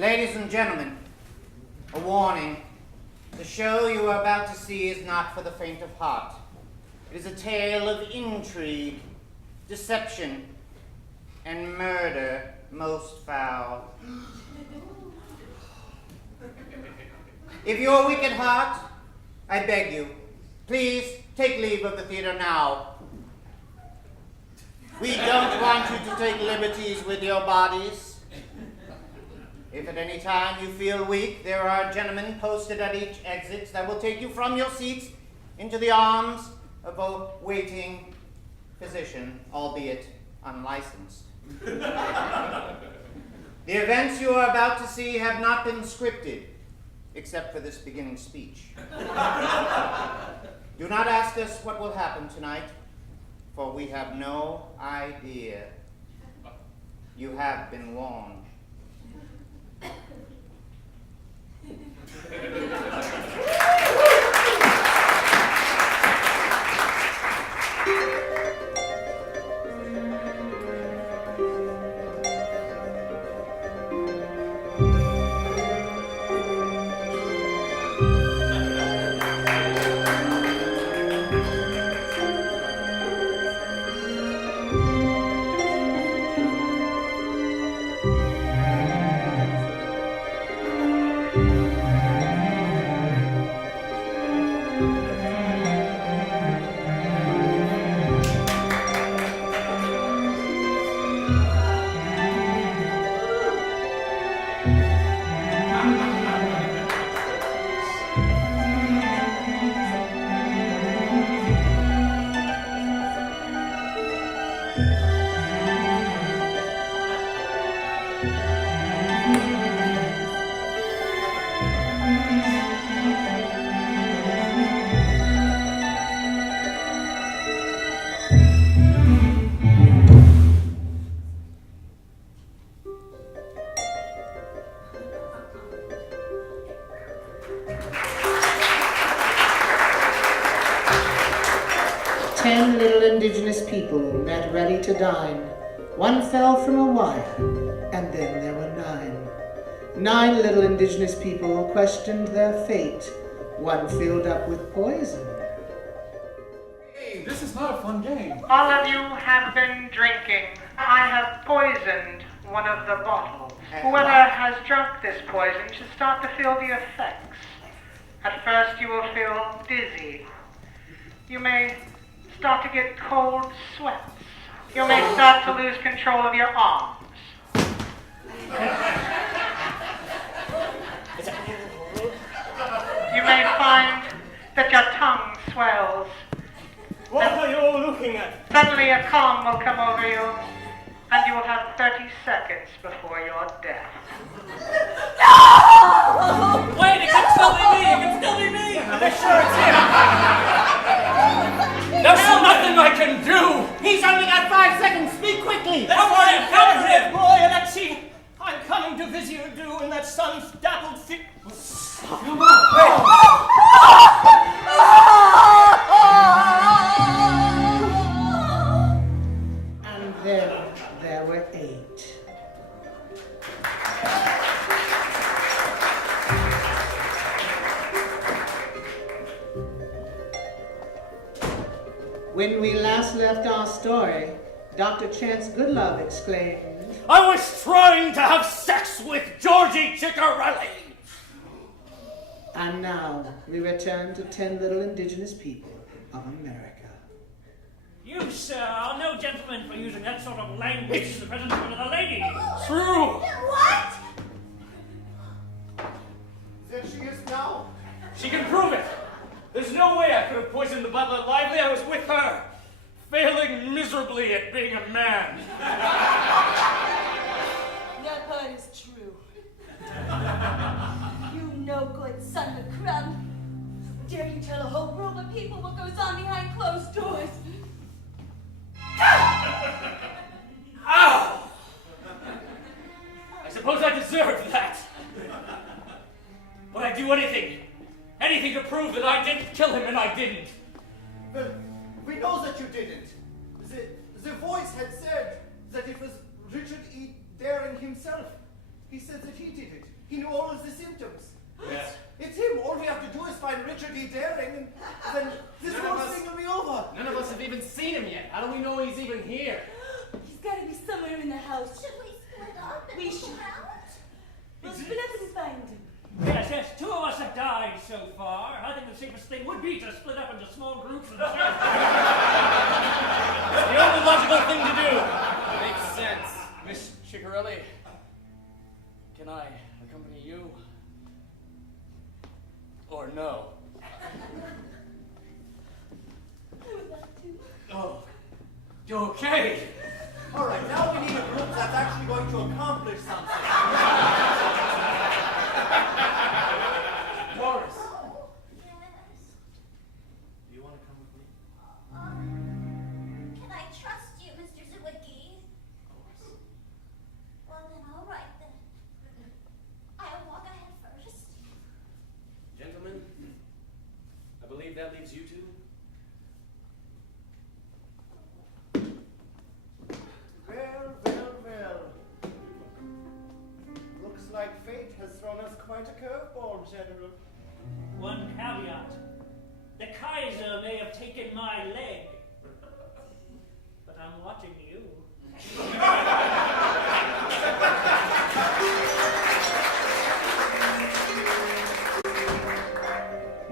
Ladies and gentlemen, a warning. The show you are about to see is not for the faint of heart. It is a tale of intrigue, deception, and murder most foul. If you're weak at heart, I beg you, please take leave of the theater now. We don't want you to take liberties with your bodies. If at any time you feel weak, there are gentlemen posted at each exit that will take you from your seats into the arms of a waiting physician, albeit unlicensed. The events you are about to see have not been scripted, except for this beginning speech. Do not ask us what will happen tonight, for we have no idea. You have been warned. Indigenous people met ready to dine. One fell from a wire, and then there were 9. 9 little Indigenous people questioned their fate. One filled up with poison. Hey, this is not a fun game. All of you have been drinking. I have poisoned one of the bottles. Whoever has drunk this poison should start to feel the effects. At first you will feel dizzy. You may start to get cold sweats. You may start to lose control of your arms. You may find that your tongue swells. What are you looking at? Suddenly a calm will come over you, and you will have 30 seconds before your death. No! Wait, it can still be me! It can still be me! I'm sure it's him! There's nothing I can do! He's only got 5 seconds! Speak quickly! That's why I found him! Boy, Alexi! I'm coming to visit you in that sun's dappled feet. Come on! And then there were 8. When we last left our story, Dr. Chance Goodlove exclaimed, I was trying to have sex with Georgie Ciccarelli! And now we return to 10 little Indigenous people of America. You, sir, are no gentleman for using that sort of language in the presence of another lady. True! What? There she is now. She can prove it. There's no way I could have poisoned the butler Lively. I was with her, failing miserably at being a man. That part is true. You no good son of a crumb. Dare you tell a whole room of people what goes on behind closed doors? Ow! I suppose I deserved that. But I'd do anything to prove that I didn't kill him, and I didn't. Well, we know that you didn't. The voice had said that it was Richard E. Daring himself. He said that he did it. He knew all of the symptoms. Yes. It's him. All we have to do is find Richard E. Daring, and then this None whole of us- thing will be over. None of us have even seen him yet. How do we know he's even here? He's got to be somewhere in the house. Should we split up and We look should. around? We'll split up and find him. Yes, two of us have died so far. I think the safest thing would be to split up into small groups and search. It's the only logical thing to do. Makes sense. Miss Ciccarelli, can I accompany you? Or no? I would like to. Oh, okay. All right, now we need a group that's actually going to accomplish something. Doris, Oh, yes. Do you want to come with me? Can I trust you, Mr. Zawicki? Well, then, all right, then. I'll walk ahead first. gentlemen, I believe that leaves you two. Well, well, well. Looks like fate has thrown us quite a curveball, General. One caveat. The Kaiser may have taken my leg. But I'm watching you.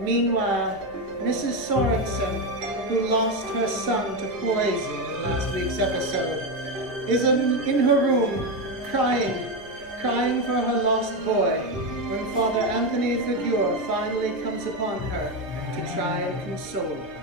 Meanwhile, Mrs. Sorensen, who lost her son to poison in last week's episode, is in her room crying for her lost boy, when Father Anthony Figure finally comes upon her to try and console her.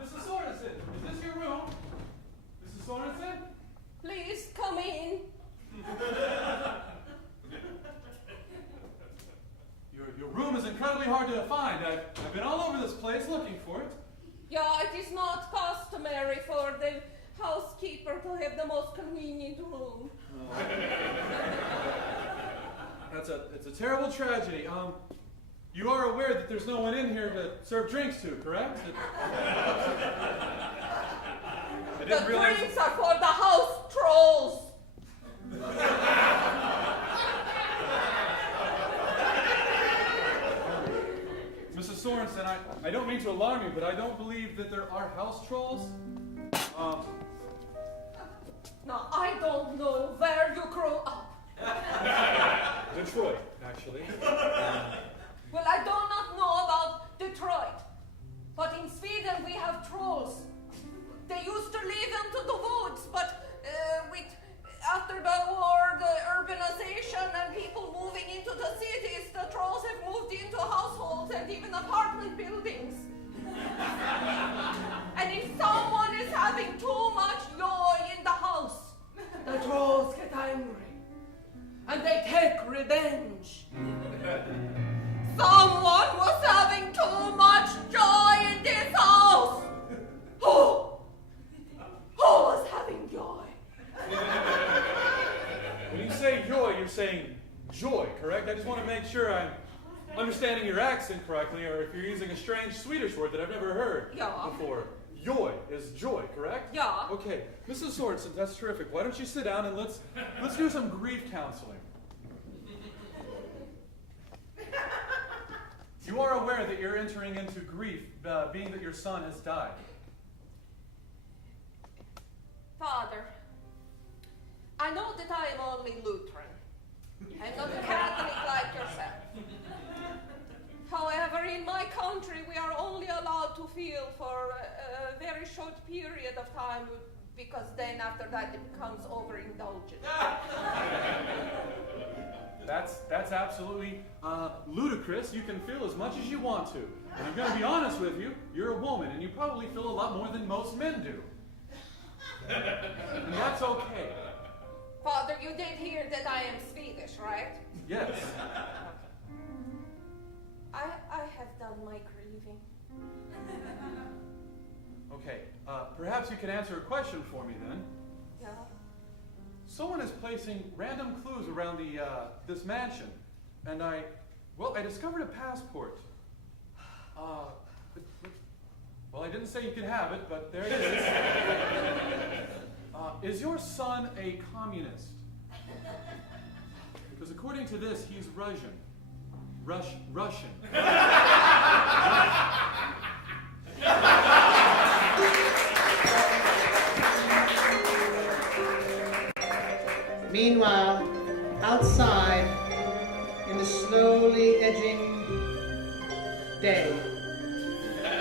Mrs. Sorensen, is this your room? Mrs. Sorensen? Please come in. Your room is incredibly hard to find. I've been all over this place looking for it. Yeah, it is not customary for the housekeeper to have the most convenient room. It's a terrible tragedy. You are aware that there's no one in here to serve drinks to, correct? I didn't realize. Drinks are for the house trolls. Mrs. Sorensen, I don't mean to alarm you, but I don't believe that there are house trolls. Now, I don't know where you grew up. Detroit, actually. Well, I do not know about Detroit, but in Sweden we have trolls. They used to live into the woods, but after the war, the urbanization and people moving into the cities, the trolls have moved into households and even apartment buildings. And if someone is having too much joy in the house, the trolls get angry and they take revenge. Someone was having too much joy in this house. Who was having joy? When you say joy, you're saying joy, correct? I just want to make sure I'm understanding your accent correctly, or if you're using a strange Swedish word that I've never heard Yeah. before. Joy is joy, correct? Yeah. Okay, Mrs. Sorensen, that's terrific. Why don't you sit down and let's do some grief counseling. You are aware that you're entering into grief, being that your son has died. Father, I know that I am only Lutheran. I'm not a Catholic like yourself. However, in my country, we are only allowed to feel for a very short period of time, because then after that it becomes overindulgent. That's absolutely ludicrous. You can feel as much as you want to. And I'm going to be honest with you, you're a woman, and you probably feel a lot more than most men do. And that's okay. Father, you did hear that I am Swedish, right? Yes. I have done my grieving. Okay, perhaps you can answer a question for me then. Yeah? Someone is placing random clues around this mansion, and I discovered a passport. Well, I didn't say you could have it, but there it is. Is your son a communist? Because according to this, he's Russian. Russian. Meanwhile, outside, in the slowly edging day,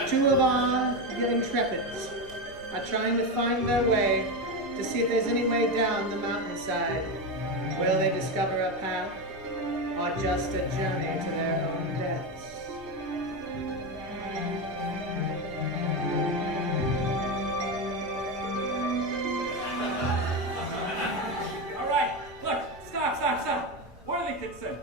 two of our young intrepids are trying to find their way to see if there's any way down the mountainside. Will they discover a path or just a journey to their own deaths? All right, look, stop. Worthington.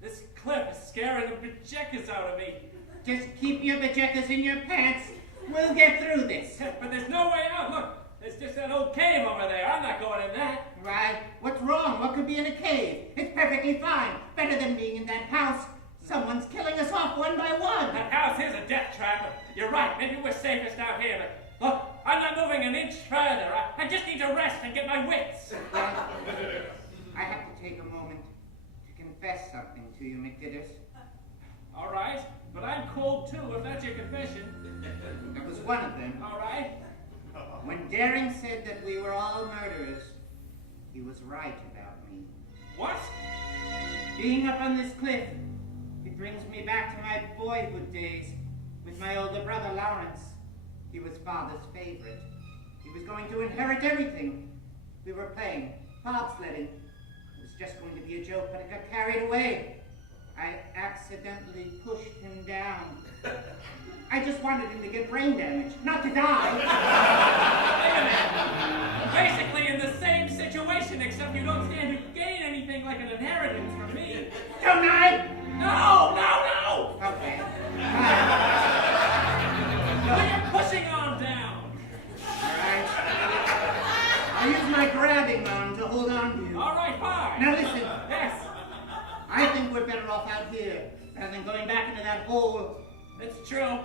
This cliff is scaring the bejeckers out of me. Just keep your bejeckers in your pants. We'll get through this. But there's no way out. Look, there's just that old cave over there. I'm not going in that. Right? What's wrong? What could be in a cave? It's perfectly fine. Better than being in that house. Someone's killing us off one by one. That house is a death trap. You're right. Maybe we're safest out here. But look, I'm not moving an inch further. I just need to rest and get my wits. Well, I have to take a moment to confess something to you, McGinnis. All right, but I'm cold too, if that's your confession. That was one of them. All right. When Daring said that we were all murderers, he was right about me. What? Being up on this cliff, it brings me back to my boyhood days with my older brother Lawrence. He was Father's favorite. He was going to inherit everything. We were playing bobsledding. It was just going to be a joke, but it got carried away. I accidentally pushed him down. I just wanted him to get brain damage, not to die. Basically in the same situation, except you don't stand to gain anything like an inheritance from me. Don't I? No! Okay. You're pushing on down. All right. I'll use my grabbing arm to hold on to you. All right, fine. Now listen. Yes. I think we're better off out here rather than going back into that hole. It's true. I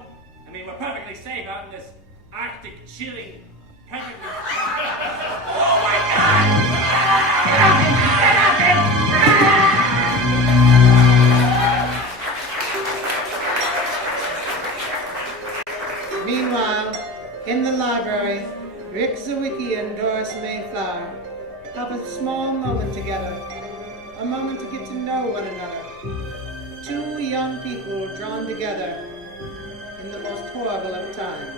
mean, we're perfectly safe out in this Arctic chilling, perfectly... Oh my God! Meanwhile, in the library, Rick Zawicki and Doris Mayflower have a small moment together, a moment to get to know one another. Two young people drawn together in the most horrible of times.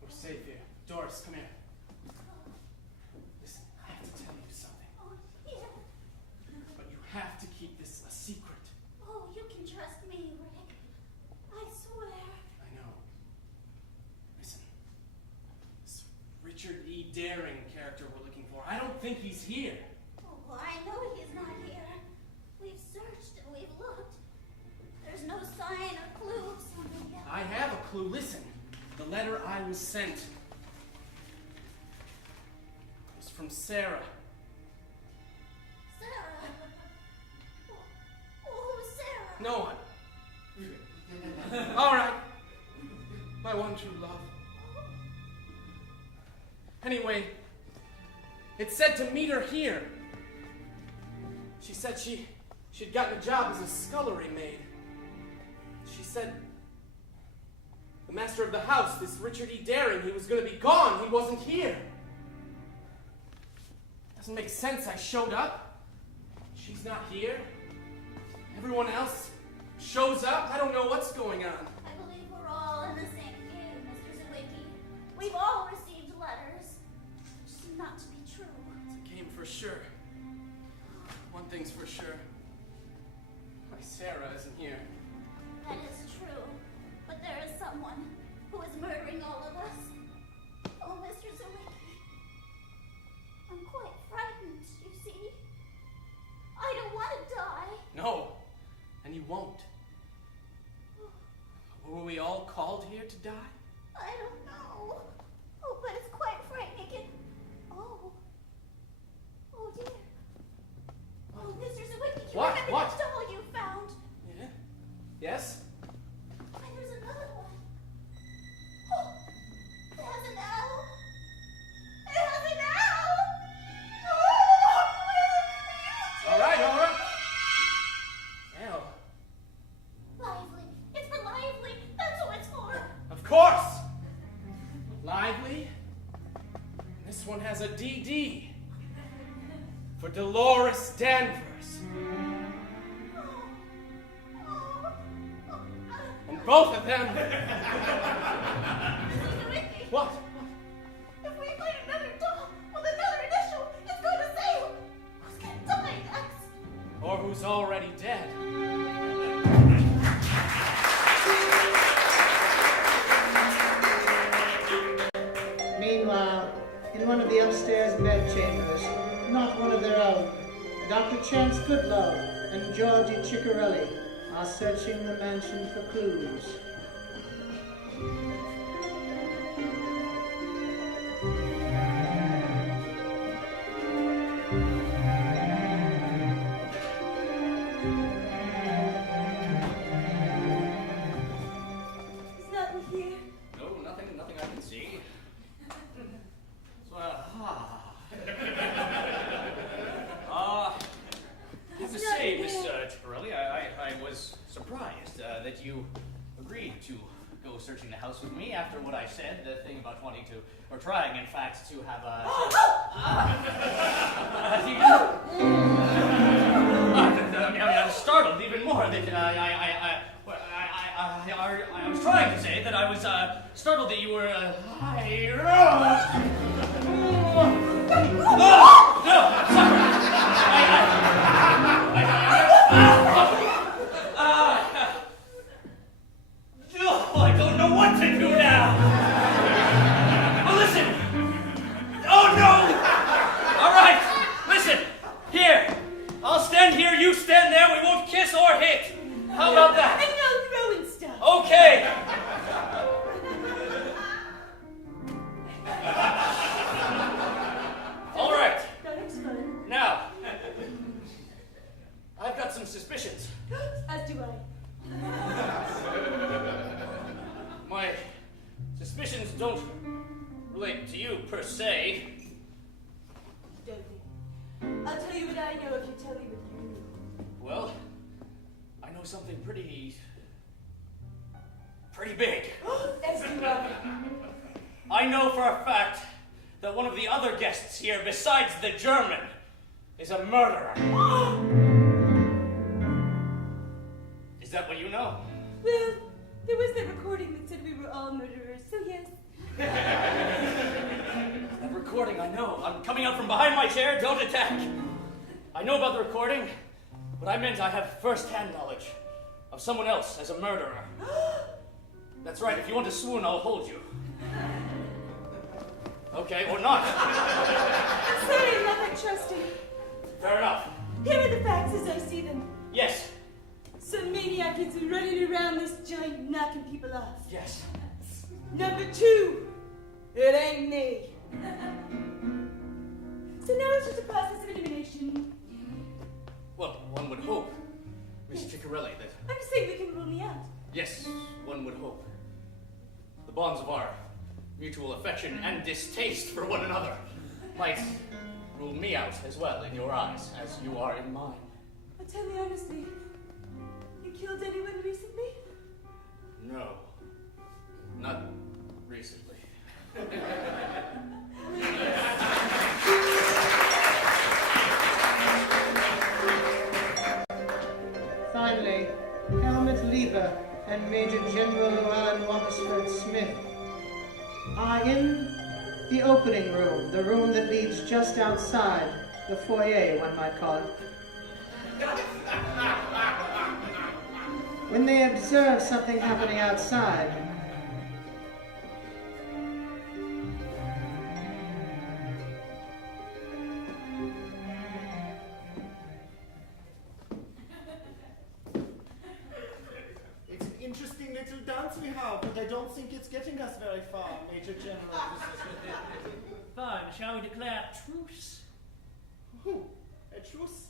We're safe here. Doris, come here. Listen, I have to tell you something. Oh, yeah. But you have to keep this a secret. Oh, you can trust me, Rick. I swear. I know. Listen, this Richard E. Daring character we're looking for, I don't think he's here. Oh, I know he's not here. We've searched and we've looked. There's no sign or clue of somebody else. I have a clue. Listen, the letter I was sent was from Sarah. Sarah. Oh, Sarah. No one. All right. My one true love. Anyway, it said to meet her here. She said she'd gotten a job as a scullery maid. She said the master of the house, this Richard E. Daring, he was going to be gone. He wasn't here. Doesn't make sense. I showed up. She's not here. Everyone else shows up. I don't know what's going on. I believe we're all in the same game, Mr. Zawicki. We've all received letters. Which seem not to be true. It's a game for sure. One thing's for sure. Were we all called here to die? I don't know. Oh, but it's quite frightening. Oh. Oh, dear. Oh, Mr. Zawicki, you What? remember What? that doll you found? Yeah? Yes? And there's another one. Oh, it has an owl. It has an owl. Oh, All right. Now, lively. It's for lively. That's what it's for. of course! Lively. And this one has a DD. For Dolores Danvers. And both of them... Mr. Zawicki, What? if we find another doll with another initial, it's going to say who's going to die next. Or who's already dead. Meanwhile, in one of the upstairs bedchambers, not one of their own, Dr. Chance Goodlove and Georgie Ciccarelli are searching the mansion for clues. He's not in here. No, nothing I can see. So, I have to say, Miss Ciccarelli, I was surprised that you agreed to go searching the house with me after what I said, the thing about wanting to, or trying, in fact, to have a... I was startled even more that I was trying to say that I was startled that you were I don't know what to do now. Oh, listen. Oh, no. All right. Listen. Here. I'll stand here, you stand there. We won't kiss or hit. How about that? And no throwing stuff. Okay. All right. That's fun. Now, I've got some suspicions. As do I. My suspicions don't relate to you per se. Don't be. I'll tell you what I know if you tell me what you know. Well, I know something pretty big. As do I. I know for a fact that one of the other guests here, besides the German, is a murderer. Is that what you know? Well, there was that recording that said we were all murderers, so yes. That recording, I know. I'm coming out from behind my chair. Don't attack. I know about the recording, but I meant I have first-hand knowledge of someone else as a murderer. That's right. If you want to swoon, I'll hold you. Okay, or not. I'm sorry, I'm not that trusting. Fair enough. Here are the facts as I see them. Yes. Some maniac is running around this joint knocking people off. Yes. Number 2, it ain't me. So now it's just a process of elimination. Well, one would hope, Miss Ciccarelli, that... I'm just saying we can rule me out. Yes, one would hope. The bonds of our mutual affection and distaste for one another might rule me out as well in your eyes, as you are in mine. But tell me honestly, you killed anyone recently? No. Not recently. Finally, Helmut Lieber and Major General Llewellyn Wampsford Smith are in the opening room, the room that leads just outside the foyer, one might call it. When they observe something happening outside, It's an interesting little dance we have, but I don't think it's getting us very far, Major General. Fine, shall we declare truce? Oh, a truce?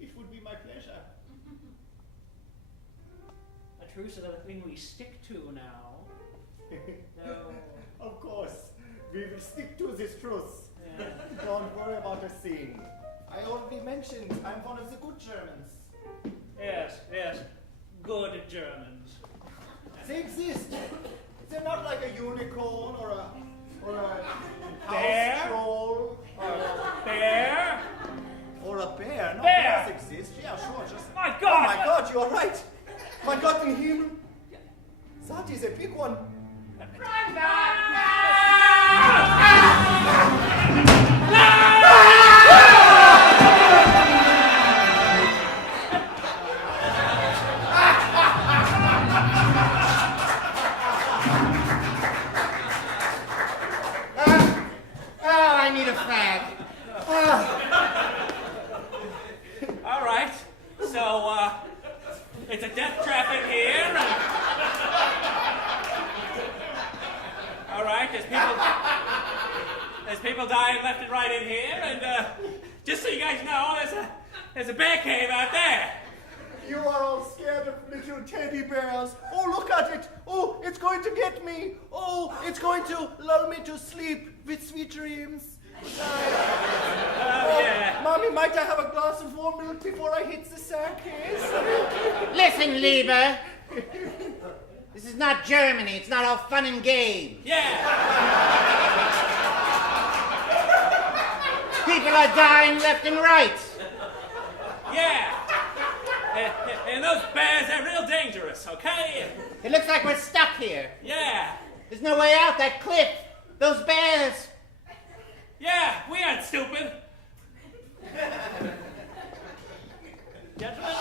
It would be my pleasure. A truce is a thing we stick to now. No. Of course, we will stick to this truce. Yeah. Don't worry about a thing. I already mentioned I'm one of the good Germans. Yes, yes. Good Germans. They exist. They're not like a unicorn or a Bear? house troll or a Bear? or a bear. No, Bear. bears exist. Yeah, sure. Just My oh God! my God, you're right. My God in Himmel. That is a big one. I need a fag. All right. So, it's a death trap in here. All right, there's people dying left and right in here, and just so you guys know, there's a bear cave out there. You are all scared of little teddy bears. Oh, look at it. Oh, it's going to get me. Oh, it's going to lull me to sleep with sweet dreams. Yeah. Mommy, might I have a glass of warm milk before I hit the staircase? Listen, Lieber. This is not Germany. It's not all fun and games. Yeah. People are dying left and right. Yeah. And those bears, they're real dangerous, okay? It looks like we're stuck here. Yeah. There's no way out. That cliff. Those bears. Yeah, we aren't stupid. Gentlemen,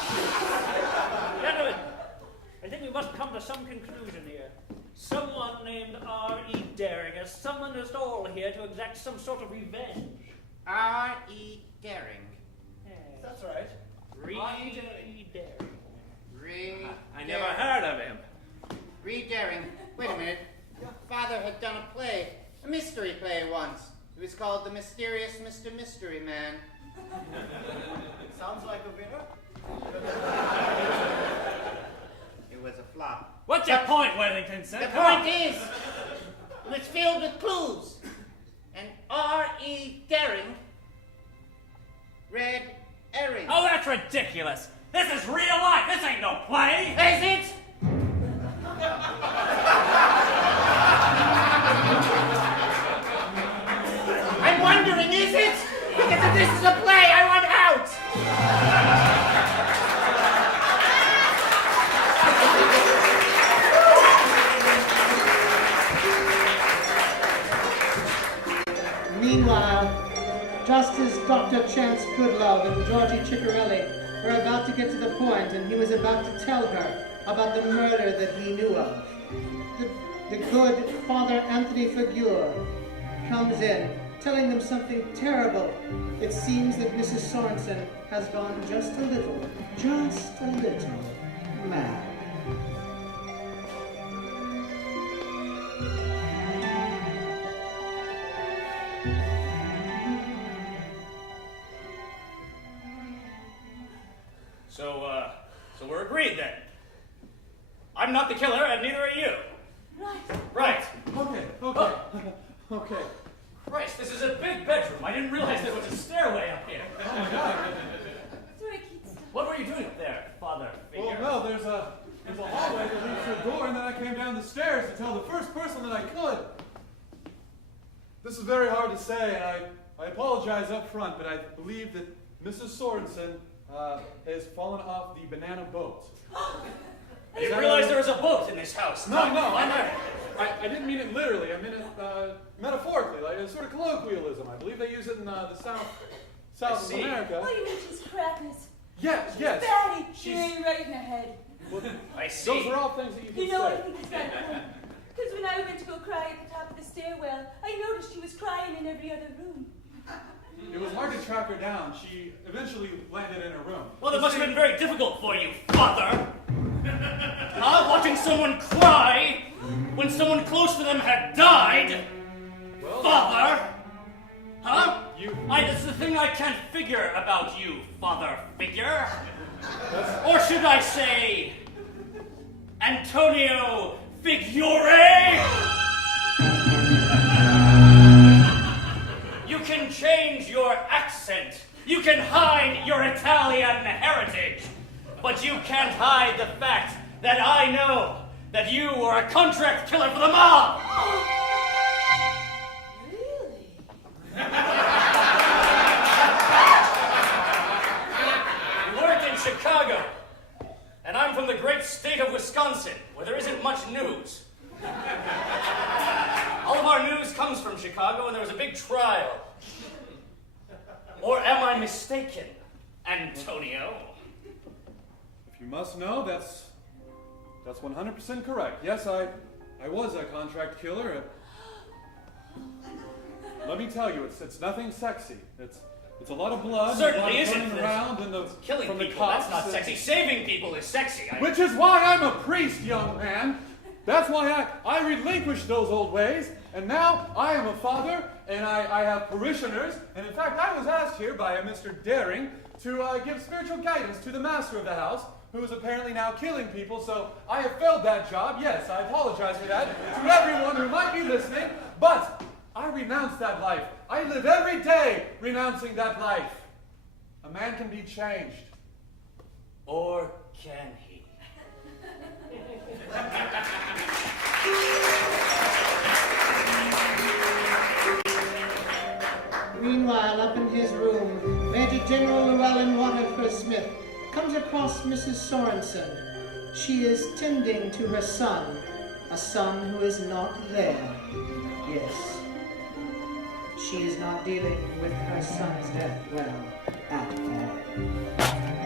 I think we must come to some conclusion here. Someone named R.E. Daring has summoned us all here to exact some sort of revenge. R.E. Daring. That's right. R.E. Daring. I never heard of him. Reed Daring. Wait a minute. Father had done a play, a mystery play once. It was called The Mysterious Mr. Mystery Man. Sounds like a winner. It was a flop. What's your point, Wellington? The point is, it was filled with clues. And R.E. Daring read Herring. Oh, that's ridiculous. This is real life. This ain't no play. Is it? I'm wondering, is it? Because if this is a play, I want out! Meanwhile, just as Dr. Chance Goodlove and Georgie Ciccarelli were about to get to the point, and he was about to tell her about the murder that he knew of, the good Father Anthony Figure comes in, telling them something terrible. It seems that Mrs. Sorensen has gone just a little mad. So we're agreed then. I'm not the killer, and neither are you. Right. Okay. Christ, this is a big bedroom. I didn't realize there was a stairway up here. Oh my God. Sorry, kids. What were you doing up there, Father Figure? Well, no, there's a hallway that leads to a door, and then I came down the stairs to tell the first person that I could. This is very hard to say, and I apologize up front, but I believe that Mrs. Sorensen has fallen off the banana boat. I didn't realize there was a boat in this house. No, I didn't mean it literally. I meant it metaphorically, like a sort of colloquialism. I believe they use it in the south of America. Oh, you mean she's crackers? Yes. Batty. She's right in the head. Well, I see. those are all things that you can You know, I say. think it's that point. Because when I went to go cry at the top of the stairwell, I noticed she was crying in every other room. It was hard to track her down. She eventually landed in her room. Well, it must have been very difficult for you, Father. Huh? Watching someone cry when someone close to them had died? Well, Father? Huh? That's the thing I can't figure about you, father figure. Or should I say, Antonio Figure? You can change your accent. You can hide your Italian heritage. But you can't hide the fact that I know that you are a contract killer for the mob. Really? You weren't in Chicago. And I'm from the great state of Wisconsin, where there isn't much news. All of our news comes from Chicago, and there was a big trial. Or am I mistaken, Antonio? if you must know, that's 100% correct. Yes, I was a contract killer. Let me tell you, it's nothing sexy. It's a lot of blood. Certainly a lot of isn't. running around and Killing from the people, cops. that's not sexy. Saving people is sexy. Which is why I'm a priest, young man. That's why I relinquished those old ways, and now I am a father, and I have parishioners, and in fact I was asked here by a Mr. Daring to give spiritual guidance to the master of the house, who is apparently now killing people, so I have failed that job. Yes, I apologize for that to everyone who might be listening, but I renounce that life. I live every day renouncing that life. A man can be changed. Or can he? Meanwhile, up in his room, Major General Llewellyn Waterford Smith comes across Mrs. Sorensen. She is tending to her son, a son who is not there. Yes, she is not dealing with her son's death well at all.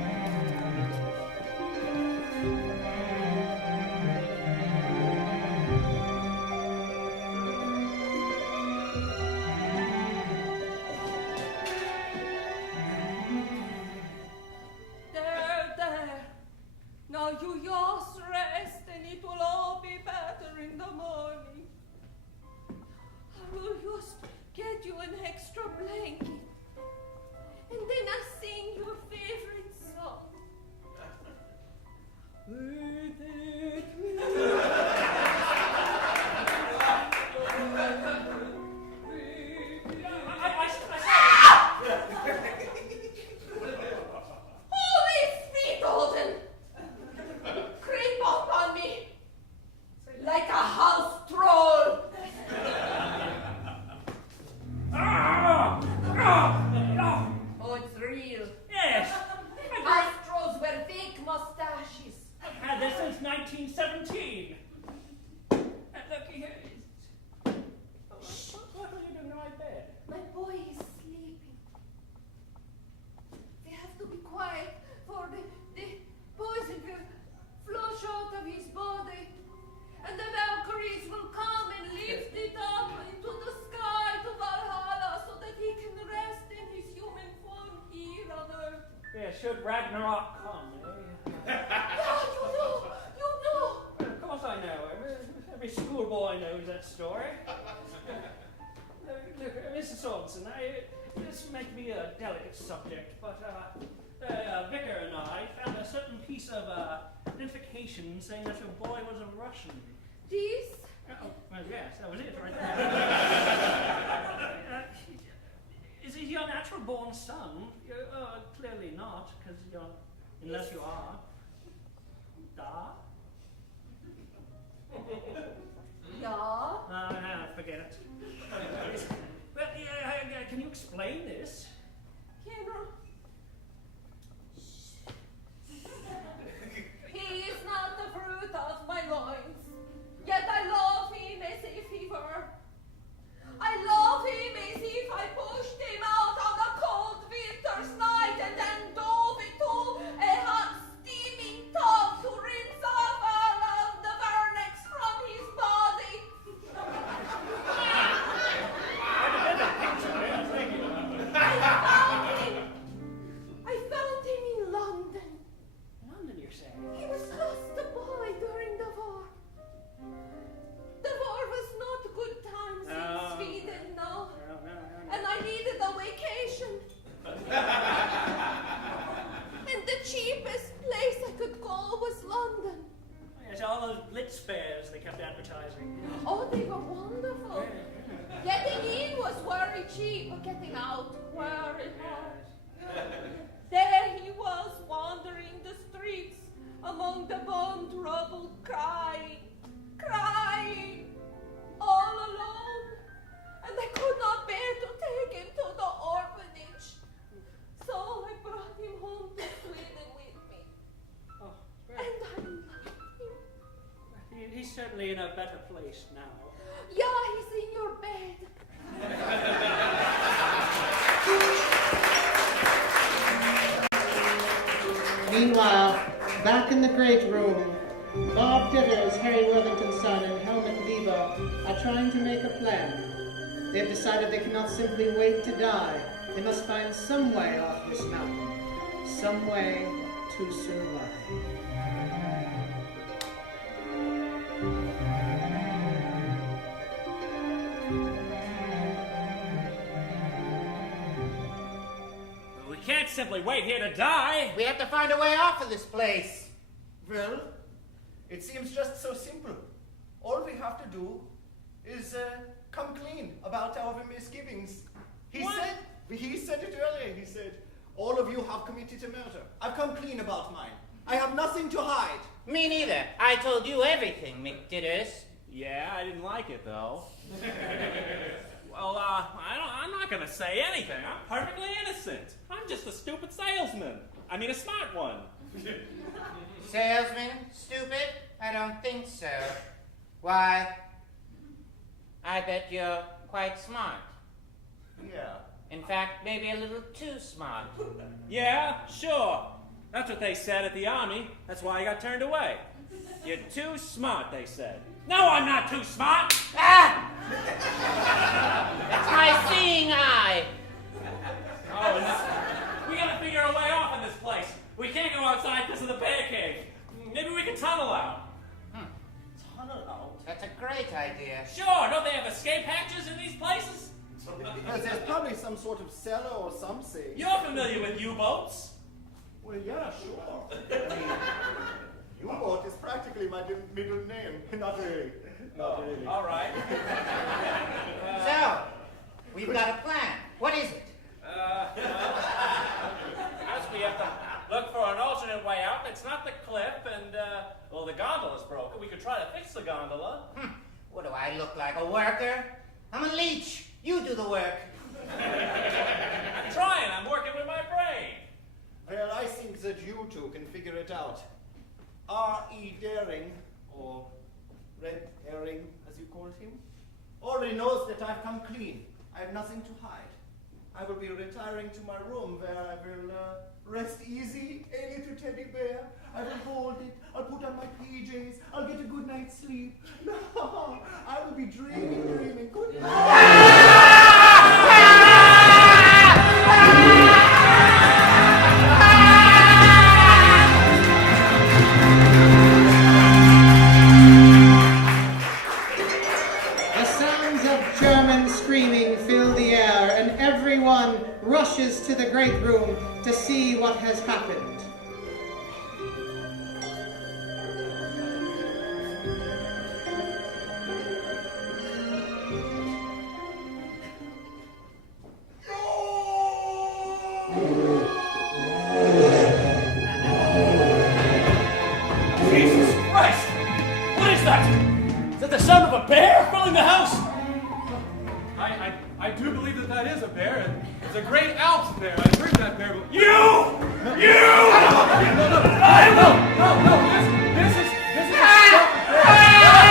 There. Now you just rest and it will all be better in the morning. I will just get you an extra blanket. And then I'll sing your favorite song. Holy feet, Alden! Creep up on me like a house troll. Oh, it's real. Yes. House trolls wear fake mustaches. I've had this since 1917. And look here. What are you doing in my bed? My boy is sleeping. We have to be quiet for the poison will flush out of his body. And the Valkyries will come and lift it up into the sky to Valhalla so that he can rest in his human form here on earth. Yeah, should Ragnarok come, eh? Yeah, you know. Well, of course I know. Every schoolboy knows that story. Look, Mrs. Sorensen, this may be a delicate subject, but Vicar and I found a certain piece of identification saying that your boy was a Russian. This? Oh, well, yes, that was it right there. Is he your natural-born son? Clearly not, because unless you are. Da? Yeah. No, forget it. Well, can you explain this? General. He is not the fruit of my loins, yet I love him as if he were. I love him as if I pushed him out on a cold winter's night and then dove into a hot steam cheap, but getting out very hard. There he was, wandering the streets among the bone trouble, crying, all alone. And I could not bear to take him to the orphanage. So I brought him home to Sweden with me. Oh, And I love him. he's certainly in a better place now. Yeah, he's in your bed. Meanwhile, back in the great room, Bob Ditters, Harry Worthington's son, and Helmut Lieber are trying to make a plan. They've decided they cannot simply wait to die. They must find some way off this mountain, some way to survive. We can't simply wait here to die. We have to find a way off of this place. Well, it seems just so simple. All we have to do is come clean about our misgivings. He said it earlier. He said, all of you have committed a murder. I've come clean about mine. I have nothing to hide. Me neither. I told you everything, McDitters. Yeah, I didn't like it though. Well, I'm not gonna say anything. I'm perfectly innocent. I'm just a stupid salesman. I mean, a smart one. Salesman? Stupid? I don't think so. Why, I bet you're quite smart. Yeah. In fact, maybe a little too smart. Yeah, sure. That's what they said at the army. That's why I got turned away. You're too smart, they said. No, I'm not too smart. Ah! That's my seeing eye. Oh, and we gotta figure a way off in this place. We can't go outside because of the bear cave. Maybe we can tunnel out. Tunnel out? That's a great idea. Sure, don't they have escape hatches in these places? There's probably some sort of cellar or something. You're familiar with U-boats. Well, yeah, sure. I mean, U-boat is practically my middle name. Not really. Not really. All right. So, we've got a plan. What is it? First we have to look for an alternate way out. It's not the cliff, and, well, the gondola's broken. We could try to fix the gondola. What do I look like, a worker? I'm a leech. You do the work. I'm trying. I'm working with my brain. Well, I think that you two can figure it out. R.E. Daring, or Red Herring, as you called him, already knows that I've come clean. I have nothing to hide. I will be retiring to my room where I will rest easy, a little teddy bear. I will hold it. I'll put on my PJs. I'll get a good night's sleep. No, I will be dreaming. Good night. The sounds of German screaming fill the air, and everyone rushes to the great room to see what has happened. Jesus Christ! What is that? Is that the sound of a bear filling the house? I do believe that that is a bear, and there's a great Alps bear. I've heard that bear before. You! No, this is a stuffed bear.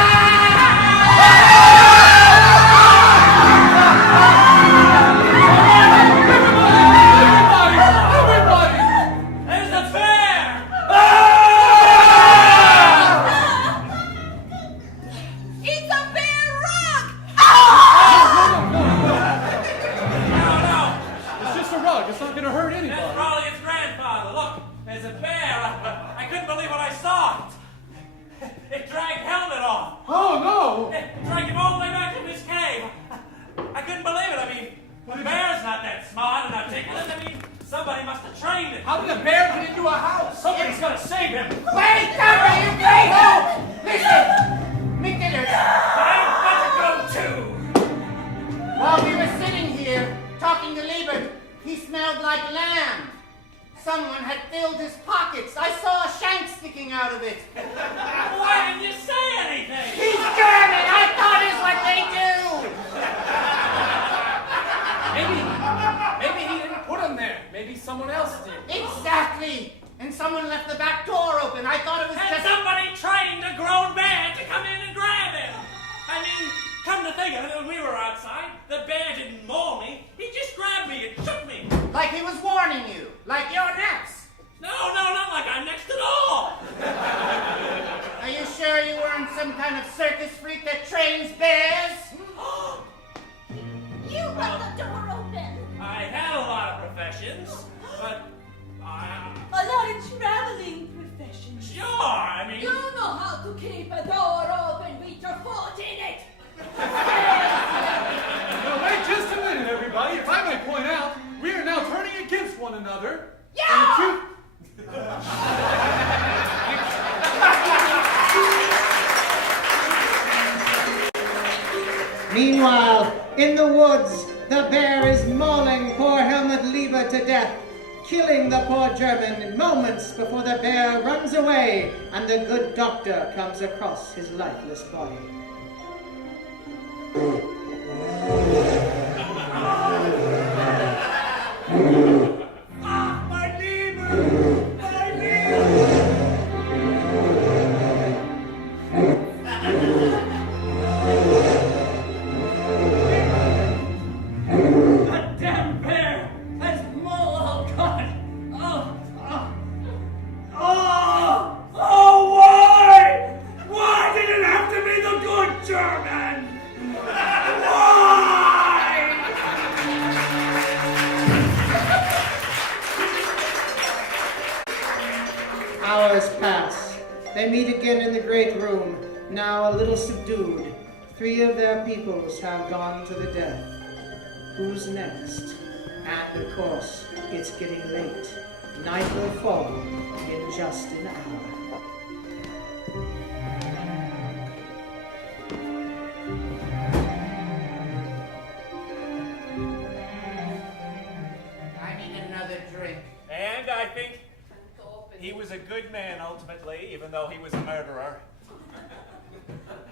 Everybody! There's a bear! It's a bear rug! No. It's just a rug. It's not going to hurt That's anybody. probably his grandfather. Look, there's a bear. I couldn't believe what I saw. like lamb. Someone had filled his pockets. I saw a shank sticking out of it. Why didn't you say anything? He's German! I thought it's what they do! Maybe he didn't put him there. Maybe someone else did. Exactly! And someone left the back door open. I thought it was And just... somebody trained a grown man to come in and grab him. I mean, come to think of it, when we were outside, the bear didn't maul me. He just grabbed me and shook me. Like he was warning you. Like you're next. No, not like I'm next at all. Are you sure you weren't some kind of circus freak that trains bears? You left the door open. I had a lot of professions, but A lot of traveling professions. sure, I mean... You know how to keep a door open with your foot in it. Now, wait just a minute, everybody. If I may point out, we are now turning against one another. Yeah! Meanwhile, in the woods, the bear is mauling poor Helmut Lieber to death, killing the poor German in moments before the bear runs away and the good doctor comes across his lifeless body. My Lieber! My Lieber! That damn bear has oh God! Oh, why? Why did it have to be the good German? Why? Hours pass. They meet again in the great room, now a little subdued. 3 of their peoples have gone to the death. Who's next? And of course, it's getting late. Night will fall in just an hour. I need another drink. And I think he was a good man ultimately, even though he was a murderer.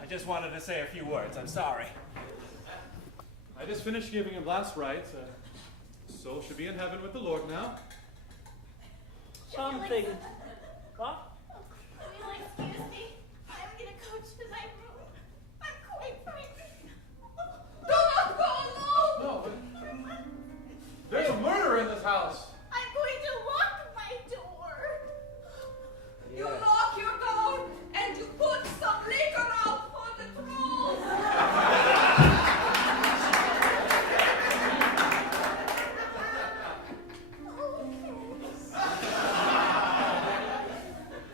I just wanted to say a few words. I'm sorry. I just finished giving him last rites. Soul should be in heaven with the Lord now. Something. What? Will you excuse me? I'm gonna go to my room. I'm quite frightened. Do not go alone. No, there's a murderer in this house. I'm going to lock my door. You lock your door and you put some liquor out for the trolls.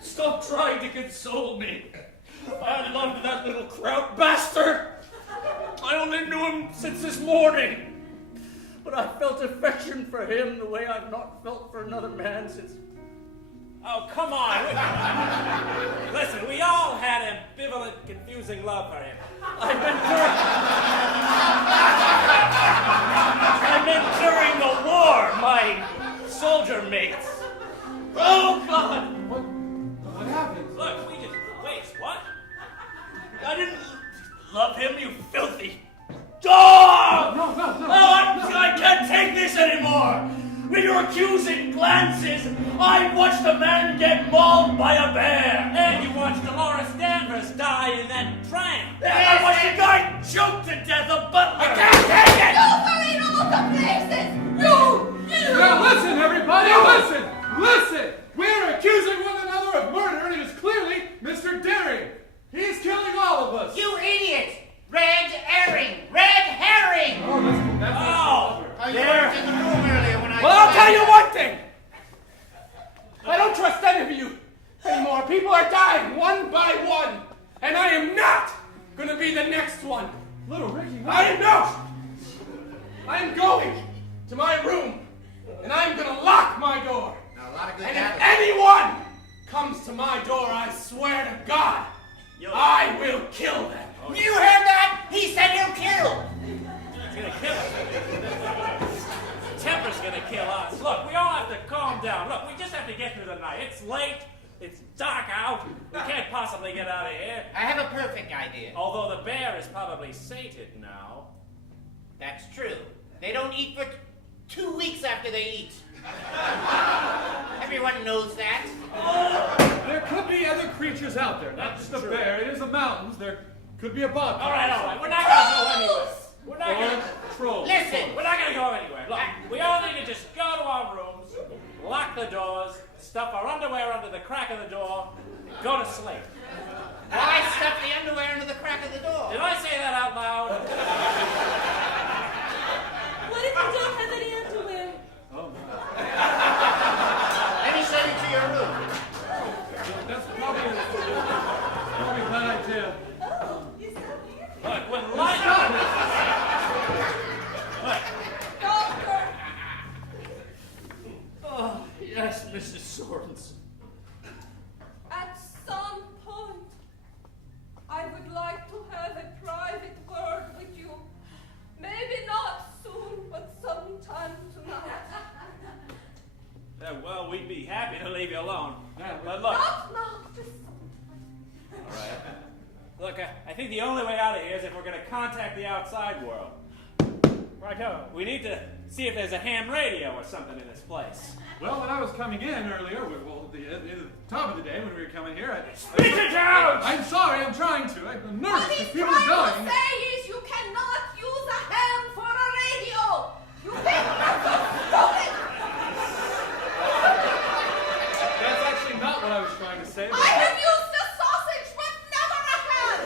Stop trying to console me. I loved that little kraut bastard. I only knew him since this morning. But I felt affection for him the way I've not felt for another man since... Oh, come on. Listen, we all had ambivalent, confusing love for him. I meant during the war, my soldier mates. Oh, God. What happened? Look, we just... Wait, what? I didn't love him, you filthy dog! No. I can't take this anymore! With your accusing glances, I watched a man get mauled by a bear. And you watched Dolores Danvers die in that tram. And I watched a guy choke to death a butler. I can't take it! You were in all the places. You. Now listen, everybody, listen! We're accusing one another of murder, and it is clearly Mr. Daring. He's killing all of us. You idiot! Red herring! Red herring! Oh, that's Oh, you weren't in the room earlier when I... Well, I'll tell you one thing. I don't trust any of you anymore. People are dying one by one, and I am not going to be the next one. Little Ricky, I am not. I am going to my room, and I am going to lock my door. Now, a lot of good And if habits. anyone comes to my door, I swear to God, I will kill them. You heard that? He said he'll kill! He's gonna kill us. Temper's gonna kill us. Look, get out of here. I have a perfect idea. Although the bear is probably sated now. That's true. They don't eat for 2 weeks after they eat. Everyone knows that. There could be other creatures out there, not just a bear. It is the mountains. There could be a bobcat. All right. We're not going to go anywhere. We're not going to... Trolls. Listen. We're not going to go anywhere. Look, we all need to just go to our rooms, lock the doors, stuff our underwear under the crack of the door, and go to sleep. Why stuff the underwear under the crack of the door? Did I say that out loud? What if you don't have any underwear? Oh, no. Let me send you to your room. That's probably a bad idea. Oh, is that here? Look, when light... Look. Doctor! Oh, yes, Mrs. Sorensen. At some point, I would like to have a private word with you. Maybe not soon, but sometime tonight. Well, we'd be happy to leave you alone. But look, Not now, just all right. Look, I think the only way out of here is if we're going to contact the outside world. Righto. We need to see if there's a ham radio or something in this place. Well, when I was coming in earlier, at the top of the day when we were coming here, Spit it out! I'm sorry, I'm trying to. I'm nervous. What he's People are trying dying. to say is you cannot use a ham for a radio. You think that's so stupid? That's actually not what I was trying to say. I have used a sausage, but never a ham.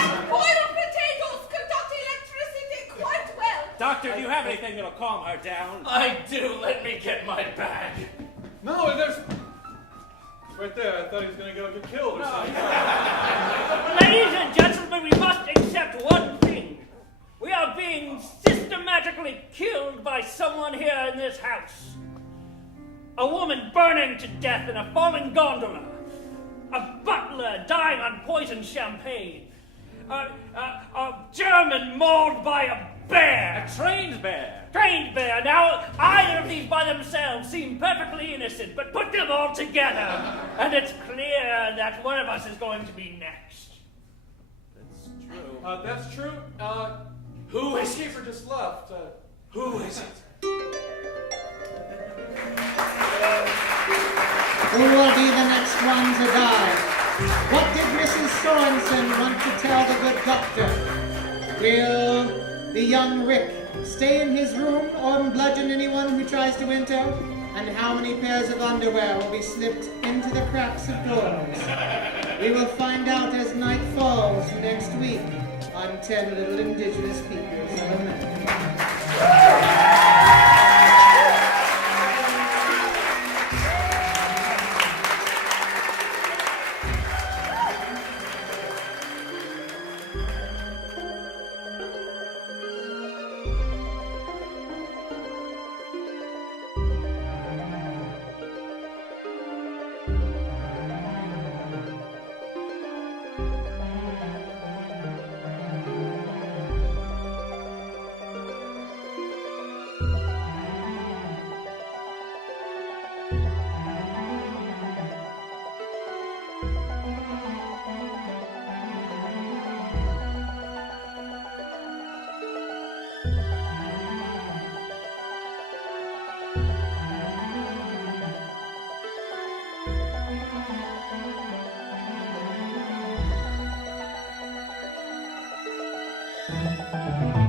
And boiled potatoes conduct electricity quite well. Doctor, do you have anything that'll calm her down? I do. Let me get my bag. No, there's... It's right there. I thought he was going to go get killed or something. Ladies and gentlemen, we must accept one thing. We are being systematically killed by someone here in this house. A woman burning to death in a falling gondola. A butler dying on poisoned champagne. A German mauled by a bear. A trained bear. Trained bear. Now, either of these by themselves seem perfectly innocent, but put them all together, and it's clear that one of us is going to be next. That's true. That's true. Who is it? Keeper just left. Who is it? Who will be the next one to die? What did Mrs. Sorensen want to tell the good doctor? Will the young Rick stay in his room or bludgeon anyone who tries to enter? And how many pairs of underwear will be slipped into the cracks of doors? We will find out as night falls next week on 10 Little Indigenous Peoples of America. Thank you.